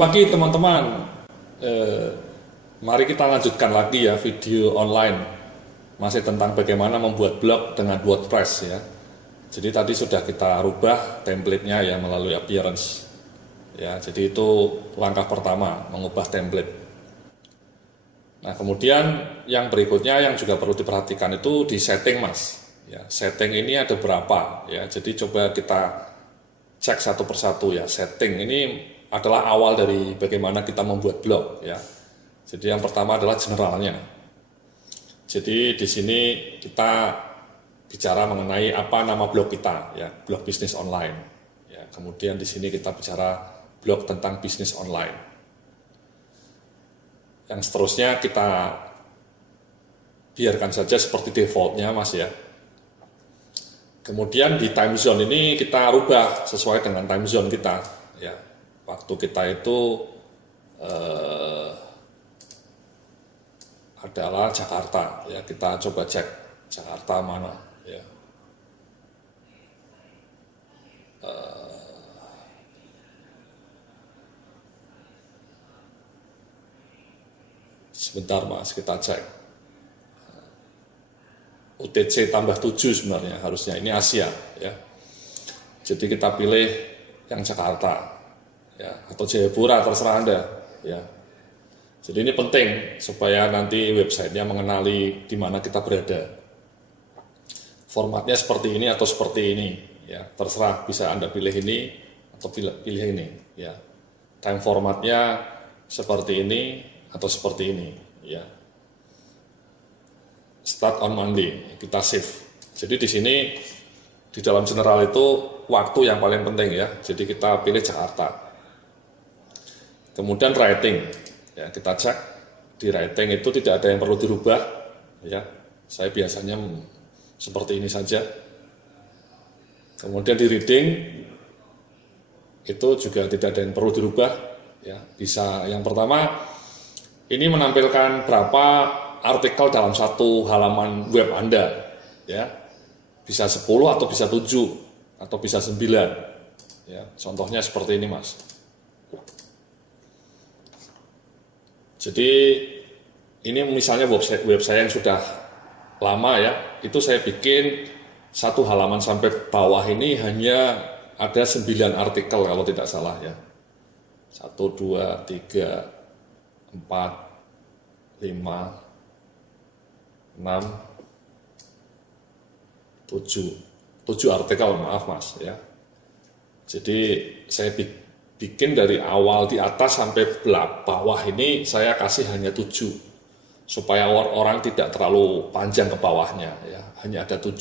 pagi teman-teman. Mari kita lanjutkan lagi ya video online masih tentang bagaimana membuat blog dengan WordPress ya. Jadi tadi sudah kita rubah template-nya ya melalui appearance. Ya, jadi itu langkah pertama mengubah template. Nah, kemudian yang berikutnya yang juga perlu diperhatikan itu di setting, Mas. Ya, setting ini ada berapa ya. Jadi coba kita cek satu persatu ya. Setting ini adalah awal dari bagaimana kita membuat blog ya. Jadi yang pertama adalah generalnya. Jadi di sini kita bicara mengenai apa nama blog kita ya, blog bisnis online. Ya, kemudian di sini kita bicara blog tentang bisnis online. Yang seterusnya kita biarkan saja seperti defaultnya, Mas ya. Kemudian di time zone ini kita rubah sesuai dengan time zone kita ya. Waktu kita itu adalah Jakarta ya, kita coba cek Jakarta mana ya. Sebentar Mas, kita cek. UTC tambah 7 sebenarnya harusnya, ini Asia ya. Jadi kita pilih yang Jakarta ya, atau Jayapura, terserah Anda ya. Jadi ini penting supaya nanti websitenya mengenali di mana kita berada. Formatnya seperti ini atau seperti ini ya, terserah, bisa Anda pilih ini atau pilih ini ya. Time formatnya seperti ini atau seperti ini ya. Start on Monday, kita save. Jadi di sini di dalam general itu waktu yang paling penting ya. Jadi kita pilih Jakarta. Kemudian writing. Ya, kita cek di writing itu tidak ada yang perlu dirubah ya. Saya biasanya seperti ini saja. Kemudian di reading itu juga tidak ada yang perlu dirubah ya. Bisa yang pertama ini menampilkan berapa artikel dalam satu halaman web Anda ya. Bisa 10 atau bisa 7 atau bisa 9 ya. Contohnya seperti ini Mas. Jadi ini misalnya web saya yang sudah lama ya, itu saya bikin satu halaman sampai bawah ini hanya ada 9 artikel kalau tidak salah ya. 1, 2, 3, 4, 5, 6, 7 artikel, maaf Mas ya. Jadi saya bikin dari awal di atas sampai bawah ini saya kasih hanya 7 supaya orang tidak terlalu panjang ke bawahnya ya, hanya ada 7.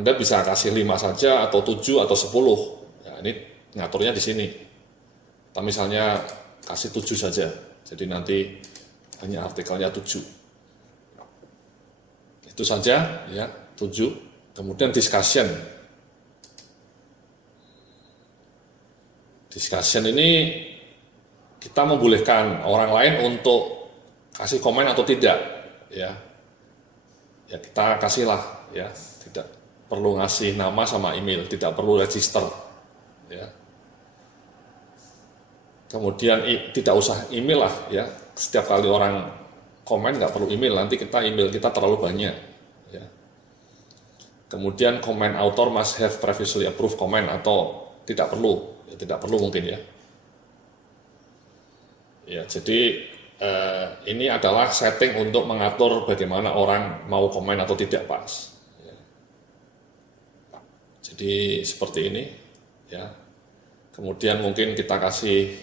Anda bisa kasih 5 saja atau 7 atau 10 ya, ini ngaturnya di sini. Kita misalnya kasih 7 saja, jadi nanti hanya artikelnya 7. Itu saja ya, 7. Kemudian discussion. Discussion ini kita membolehkan orang lain untuk kasih komen atau tidak ya. Ya kita kasihlah ya, tidak perlu ngasih nama sama email, tidak perlu register ya. Kemudian tidak usah email lah ya. Setiap kali orang komen nggak perlu email, nanti email kita terlalu banyak ya. Kemudian comment author must have previously approved comment atau tidak perlu. Ya, tidak perlu mungkin ya. Ya, jadi ini adalah setting untuk mengatur bagaimana orang mau komen atau tidak pas. Ya. Jadi seperti ini ya. Kemudian mungkin kita kasih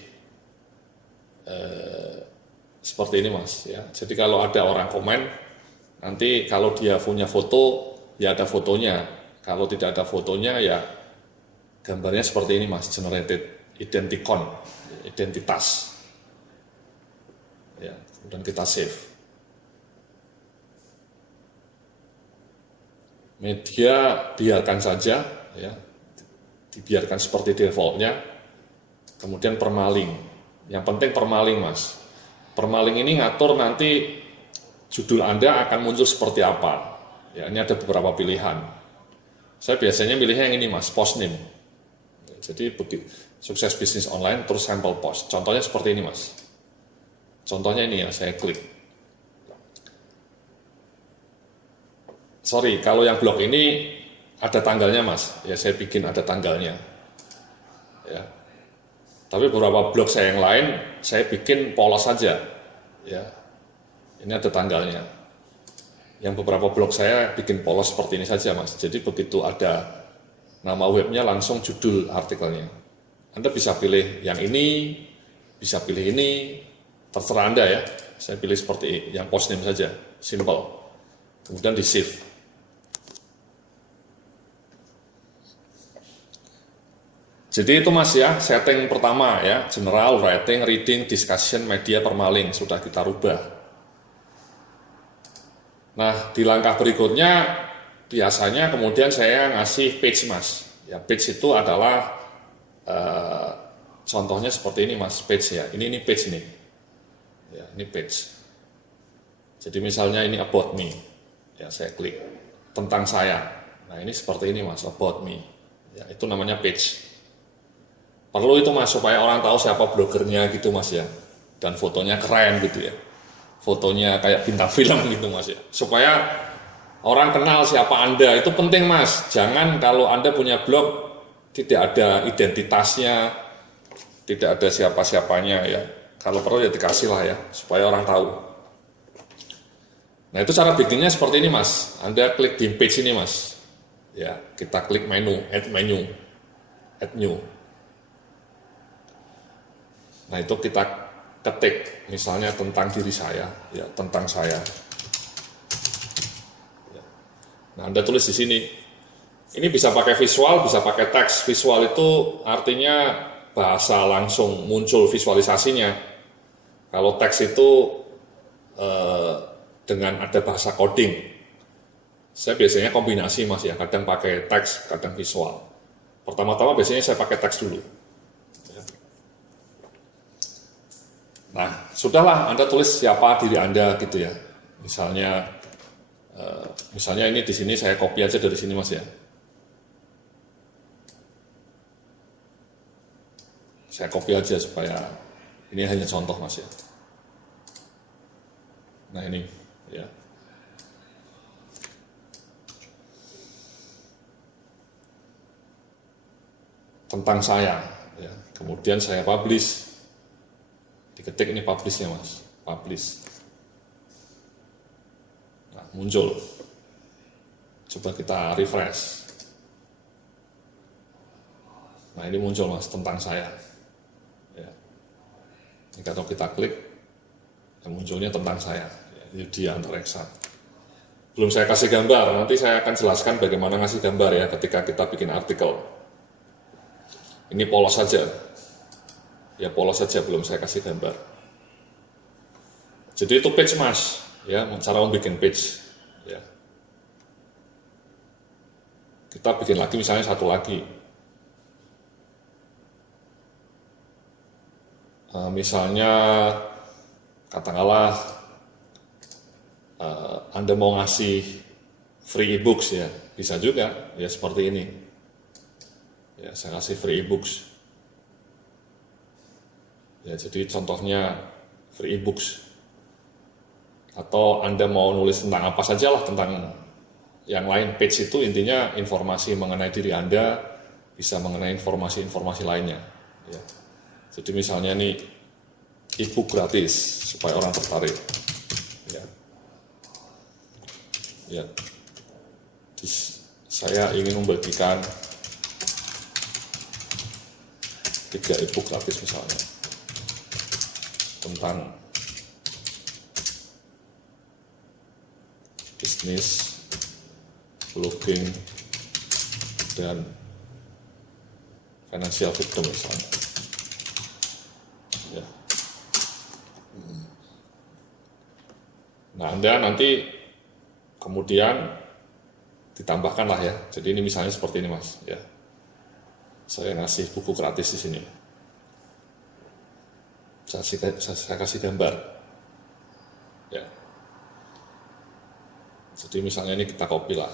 seperti ini Mas ya. Jadi kalau ada orang komen, nanti kalau dia punya foto ya ada fotonya. Kalau tidak ada fotonya ya gambarnya seperti ini Mas, generated identikon, identitas. Ya, kemudian kita save. Media biarkan saja ya. Dibiarkan seperti defaultnya. Kemudian permaling. Yang penting permaling Mas. Permaling ini ngatur nanti judul Anda akan muncul seperti apa. Ya, ini ada beberapa pilihan. Saya biasanya pilihnya yang ini Mas, post name. Jadi sukses bisnis online terus sampel post. Contohnya seperti ini mas. Contohnya ini ya, saya klik. Sorry, kalau yang blog ini ada tanggalnya mas. Ya saya bikin ada tanggalnya. Ya. Tapi beberapa blog saya yang lain saya bikin polos saja. Ya. Ini ada tanggalnya. Yang beberapa blog saya bikin polos seperti ini saja mas. Jadi begitu ada nama webnya langsung judul artikelnya. Anda bisa pilih yang ini, bisa pilih ini, terserah Anda ya. Saya pilih seperti yang post name saja, simple. Kemudian di save. Jadi itu mas ya, setting pertama ya, general, writing, reading, discussion, media, permaling, sudah kita rubah. Nah di langkah berikutnya, biasanya kemudian saya ngasih page mas. Ya page itu adalah contohnya seperti ini mas, page ya. Ini page nih. Ya, ini page. Jadi misalnya ini about me. Ya saya klik tentang saya. Nah ini seperti ini mas, about me. Ya itu namanya page. Perlu itu mas supaya orang tahu siapa blogernya gitu mas ya. Dan fotonya keren gitu ya. Fotonya kayak bintang film gitu mas ya. Supaya orang kenal siapa Anda, itu penting mas. Jangan kalau Anda punya blog, tidak ada identitasnya, tidak ada siapa-siapanya ya. Kalau perlu ya dikasih lah ya, supaya orang tahu. Nah itu cara bikinnya seperti ini mas. Anda klik di page ini mas. Ya, kita klik menu, add new. Nah itu kita ketik, misalnya tentang diri saya, ya tentang saya. Nah, Anda tulis di sini. Ini bisa pakai visual, bisa pakai teks. Visual itu artinya bahasa langsung muncul visualisasinya. Kalau teks itu dengan ada bahasa coding. Saya biasanya kombinasi mas ya, kadang pakai teks, kadang visual. Pertama-tama biasanya saya pakai teks dulu. Nah, sudahlah Anda tulis siapa diri Anda gitu ya. Misalnya ini di sini saya copy aja dari sini mas ya. Saya copy aja supaya ini hanya contoh mas ya. Nah ini ya. Tentang saya ya. Kemudian saya publish. Diketik ini publishnya mas. Publish. Nah, muncul. Coba kita refresh. Nah ini muncul mas tentang saya. Ya. Ini kalau kita klik, yang munculnya tentang saya. Ya, Yudi Antareksa. Belum saya kasih gambar. Nanti saya akan jelaskan bagaimana ngasih gambar ya ketika kita bikin artikel. Ini polos saja. Ya polos saja, belum saya kasih gambar. Jadi itu page mas. Ya, cara membuat page. Ya. Kita bikin lagi misalnya satu lagi. Misalnya katakanlah Anda mau ngasih free e-books ya, bisa juga ya seperti ini. Ya, saya kasih free e-books. Ya, jadi contohnya free e-books. Atau Anda mau nulis tentang apa saja lah, tentang yang lain. Page itu intinya informasi mengenai diri Anda, bisa mengenai informasi-informasi lainnya. Ya. Jadi misalnya ini e-book gratis supaya orang tertarik. Ya. Ya. Jadi, saya ingin membagikan 3 e-book gratis misalnya tentang bisnis, blogging, dan financial freedom misalnya. Ya. Nah, Anda nanti kemudian ditambahkan lah ya. Jadi ini misalnya seperti ini mas. Ya. Saya ngasih buku gratis di sini. Saya kasih gambar. Ya. Jadi misalnya ini kita copy lah.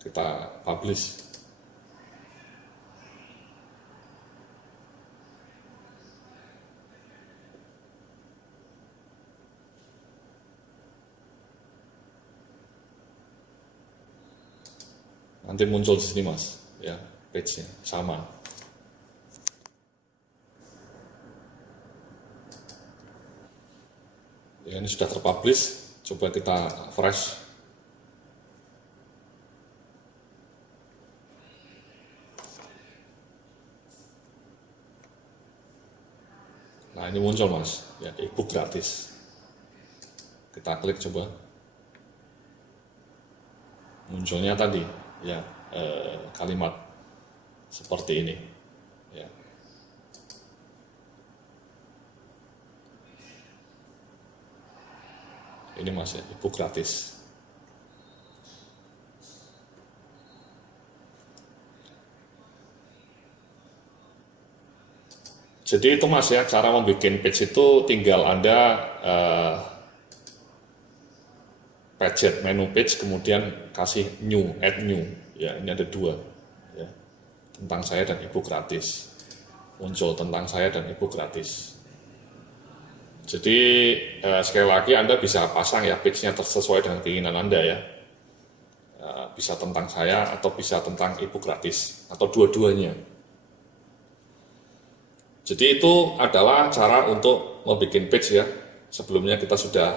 kita publish. Nanti muncul di sini Mas, ya, page-nya sama. Ya, ini sudah terpublish, coba kita fresh. Nah, ini muncul Mas, ya, ebook gratis. Kita klik coba. Munculnya tadi, ya, kalimat seperti ini, ya. Ini Mas, ya, ebook gratis. Jadi itu Mas ya, cara membuat page itu tinggal Anda paget menu page, kemudian kasih new, add new. Ya, ini ada 2. Ya, tentang saya dan ebook gratis. Muncul tentang saya dan ebook gratis. Jadi sekali lagi Anda bisa pasang ya page-nya sesuai dengan keinginan Anda ya. Bisa tentang saya atau bisa tentang ebook gratis atau dua-duanya. Jadi itu adalah cara untuk membuat page ya. Sebelumnya kita sudah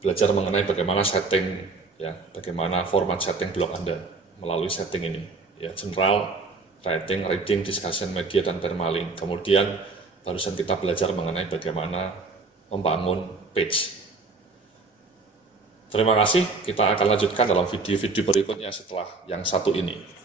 belajar mengenai bagaimana setting ya, bagaimana format setting blog Anda melalui setting ini ya, general, writing, reading, discussion, media, dan permalink. Kemudian barusan kita belajar mengenai bagaimana membangun page. Terima kasih, kita akan lanjutkan dalam video-video berikutnya setelah yang satu ini.